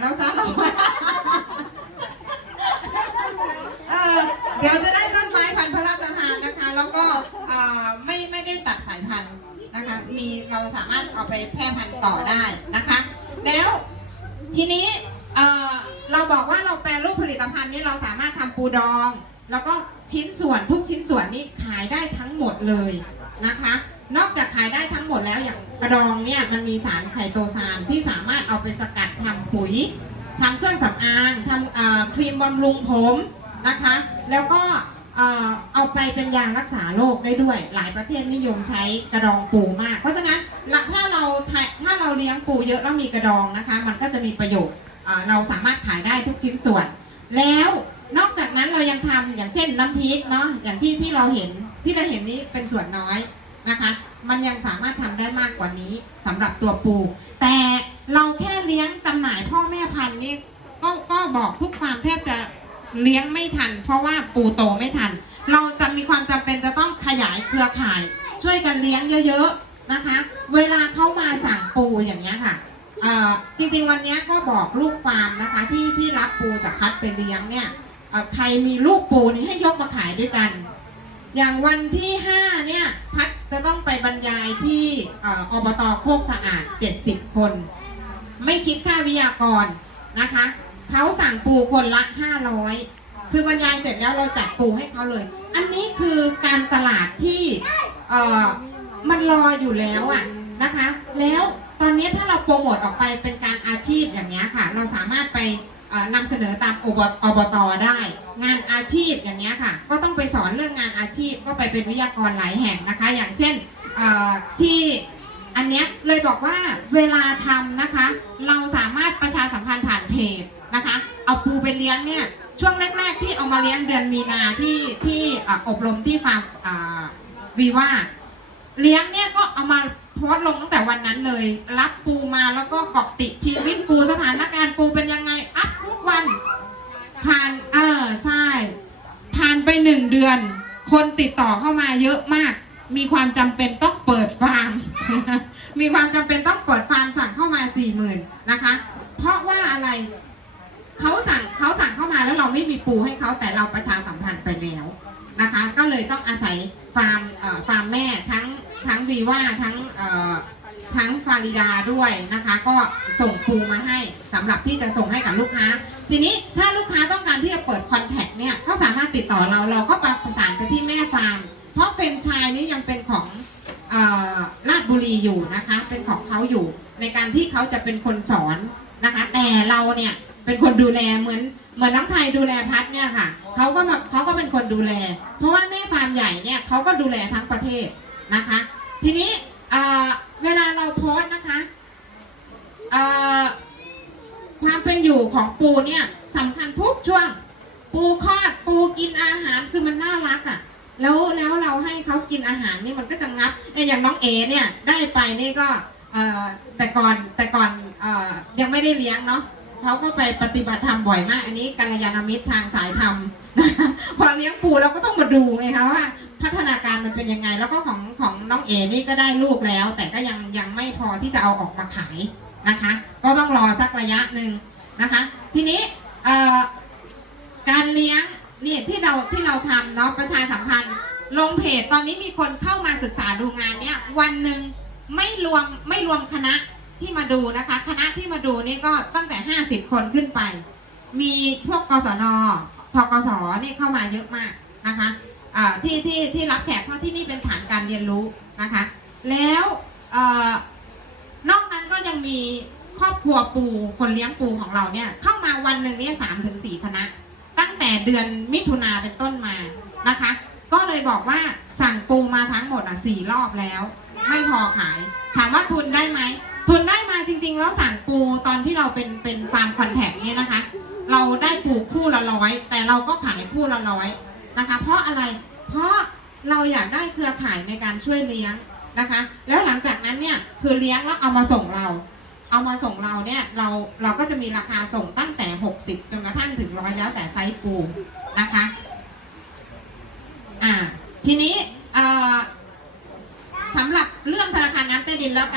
เราซะเราเออเดี๋ยวจะได้ต้นไม้พันธุ์พระราชทานนะคะ แล้วก็เอ่อไม่ไม่ได้ตัดสายพันธุ์นะคะ มีเราสามารถเอาไปแพร่พันธุ์ต่อได้นะคะ แล้วทีนี้เอ่อเราบอกว่าเราแปรรูปผลิตภัณฑ์นี้เราสามารถทำปูดอง แล้วก็ชิ้นส่วนทุกชิ้นส่วนนี้ขายได้ทั้งหมดเลยนะคะ นอกจากขายได้ทั้งหมดแล้วอย่างกระดองเนี่ยมันมีสารไคโตซานที่สามารถเอาไปสกัดทำปุ๋ยทำเครื่องสำอางทำครีมบำรุงผมนะคะ แล้วก็เอาไปเป็นยารักษาโรคได้ด้วย หลายประเทศนิยมใช้กระดองปูมาก เพราะฉะนั้นถ้าเราถ้าเราเลี้ยงปูเยอะแล้วมีกระดองนะคะ มันก็จะมีประโยชน์เราสามารถขายได้ทุกชิ้นส่วน แล้วนอกจากนั้นเรายังทำอย่างเช่นน้ำพริกเนาะอย่างที่ที่เราเห็นที่เราเห็นนี้เป็นส่วนน้อย นะคะ มันยังสามารถทำได้มากกว่านี้สำหรับตัวปู แต่เราแค่เลี้ยงจำหน่ายพ่อแม่พันธุ์นี่ก็ก็บอกทุกความแทบจะเลี้ยงไม่ทัน เพราะว่าปูโตไม่ทัน เราจะมีความจำเป็นจะต้องขยายเครือข่าย ช่วยกันเลี้ยงเยอะๆนะคะ เวลาเข้ามาสั่งปูอย่างเงี้ยค่ะจริงๆวันนี้ก็บอกลูกฟาร์มนะคะที่ที่รับปูจากพัดไปเลี้ยงเนี่ยใครมีลูกปูนี่ให้ยกมาขายด้วยกัน อย่างวันที่5เนี่ย จะต้องไปบรรยายที่ออบตโคกสะอาด 70 คน ไม่คิดค่าวิทยากรนะคะ เขาสั่งปูคนละ 500 คือบรรยายเสร็จแล้วเราจัดปูให้เขาเลย อันนี้คือการตลาดที่มันรออยู่แล้วอะนะคะ แล้วตอนนี้ถ้าเราโปรโมทออกไปเป็นการอาชีพอย่างนี้ค่ะ เราสามารถไป นำเสนอตามอบอบตได้ งานอาชีพอย่างนี้ยค่ะ ก็ต้องไปสอนเรื่องงานอาชีพก็ไปเป็นวิทยากรหลายแห่งนะคะ อย่างเช่นที่อันเนี้ยเลยบอกว่าเวลาทำนะคะ เราสามารถประชาสัมพันธ์ผ่านเพจนะคะ เอาปูไปเลี้ยงเนี่ยช่วงแรก ๆ ที่เอามาเลี้ยงเดือนมีนาที่ที่ออบรมที่ฟาร์มวีว่าเลี้ยงเนี่ยก็เอามาโพสต์ลงตั้งแต่วันนั้นเลย รับปูมาแล้วก็เกาะติดชีวิตปูสถานการณ์ปูเป็นยังไง ผ่านเออใช่ ผ่านไปหนึ่งเดือน คนติดต่อเข้ามาเยอะมาก มีความจำเป็นต้องเปิดฟาร์ม มีความจำเป็นต้องเปิดฟาร์มสั่งเข้ามาสี่หมื่นนะคะ เพราะว่าอะไรเขาสั่งเขาสั่งเข้ามาแล้วเราไม่มีปูให้เขาแต่เราประชาสัมพันธ์ไปแล้วนะคะ ก็เลยต้องอาศัยฟาร์มเอ่อฟาร์มแม่ทั้งทั้งวีว่าทั้งเอ่อทั้งฟาริดาด้วยนะคะ ก็ส่งปูมาให้สำหรับที่จะส่งให้กับลูกค้า ทีนี้ถ้า อนแทคเนี่ยก็สามารถติดต่อเราเราก็ประสานไปที่แม่ฟาร์ม เพราะเฟรนชายนี้ยังเป็นของเอ่อราชบุรีอยู่นะคะ เป็นของเขาอยู่ ในการที่เขาจะเป็นคนสอนนะคะ แต่เราเนี่ยเป็นคนดูแลเหมือนเหมือนน้องไทยดูแลพัดเนี่ยค่ะเขาก็มาเขาก็เป็นคนดูแล เพราะว่าแม่ฟาร์มใหญ่เนี่ยเขาก็ดูแลทั้งประเทศนะคะ ทีนี้เวลาเราโพสต์นะคะความเป็นอยู่ของปูเนี่ยสำคัญทุกช่วง ปูคลอดปูกินอาหารคือมันน่ารักอะ่ะ แล้วแล้วเราให้เขากินอาหารนี่มันก็จะงับเอ้ยอย่างน้องเอเนี่ยได้ไปนี่ก็เอ่อแต่ก่อนแต่ก่อนเอ่อยังไม่ได้เลี้ยงเนาะเขาก็ไปปฏิบัติธรรมบ่อยมาก อันนี้กัลยาณมิตรทางสายธรรมนะคะพอเลี้ยงปูเราก็ต้องมาดูไงคะว่าพัฒนาการมันเป็นยังไง แล้วก็ของของน้องเอนี่ก็ได้ลูกแล้ว แต่ก็ยังยังไม่พอที่จะเอาออกมาขายนะคะ ก็ต้องรอสักระยะหนึ่งนะคะ ทีนี้เอ่อ การเลี้ยงนี่ที่เราที่เราทำเนาะประชาสัมพันธ์ ลงเพจตอนนี้มีคนเข้ามาศึกษาดูงานเนี้ยวันหนึ่งไม่รวมไม่รวมคณะที่มาดูนะคะ คณะที่มาดูนี่ก็ตั้งแต่ 50 คนขึ้นไป มีพวกกศนพกสนี่เข้ามาเยอะมากนะคะที่ที่ที่รับแขกเพราะที่นี่เป็นฐานการเรียนรู้นะคะ แล้วอนอกนั้นก็ยังมีครอบครัวปูคนเลี้ยงปูของเราเนี่ยเข้ามาวันหนึ่งเนี่ยสามถึงสี่คณะ แต่เดือนมิถุนาเป็นต้นมานะคะ ก็เลยบอกว่าสั่งปูมาทั้งหมดอะสี่รอบแล้ว ไม่พอขาย ถามว่าทุนได้ไหมทุนได้มาจริง ๆ แล้วสั่งปูตอนที่เราเป็นเป็นฟาร์มคอนแทคเนี่ยนะคะ เราได้ปูกคู่ละร้อยแต่เราก็ขายคู่ละร้อยนะคะ เพราะอะไรเพราะเราอยากได้เครือข่ายในการช่วยเลี้ยงนะคะ แล้วหลังจากนั้นเนี่ยคือเลี้ยงแล้วเอามาส่งเรา เอามาส่งเราเนี่ยเราเราก็จะมีราคาส่งตั้งแต่ 60จนกระทั่งถึงร้อยแล้วแต่ไซส์ปูนะคะอ่าทีนี้สำหรับเรื่องธนาคารน้ำใต้ดินแล้ว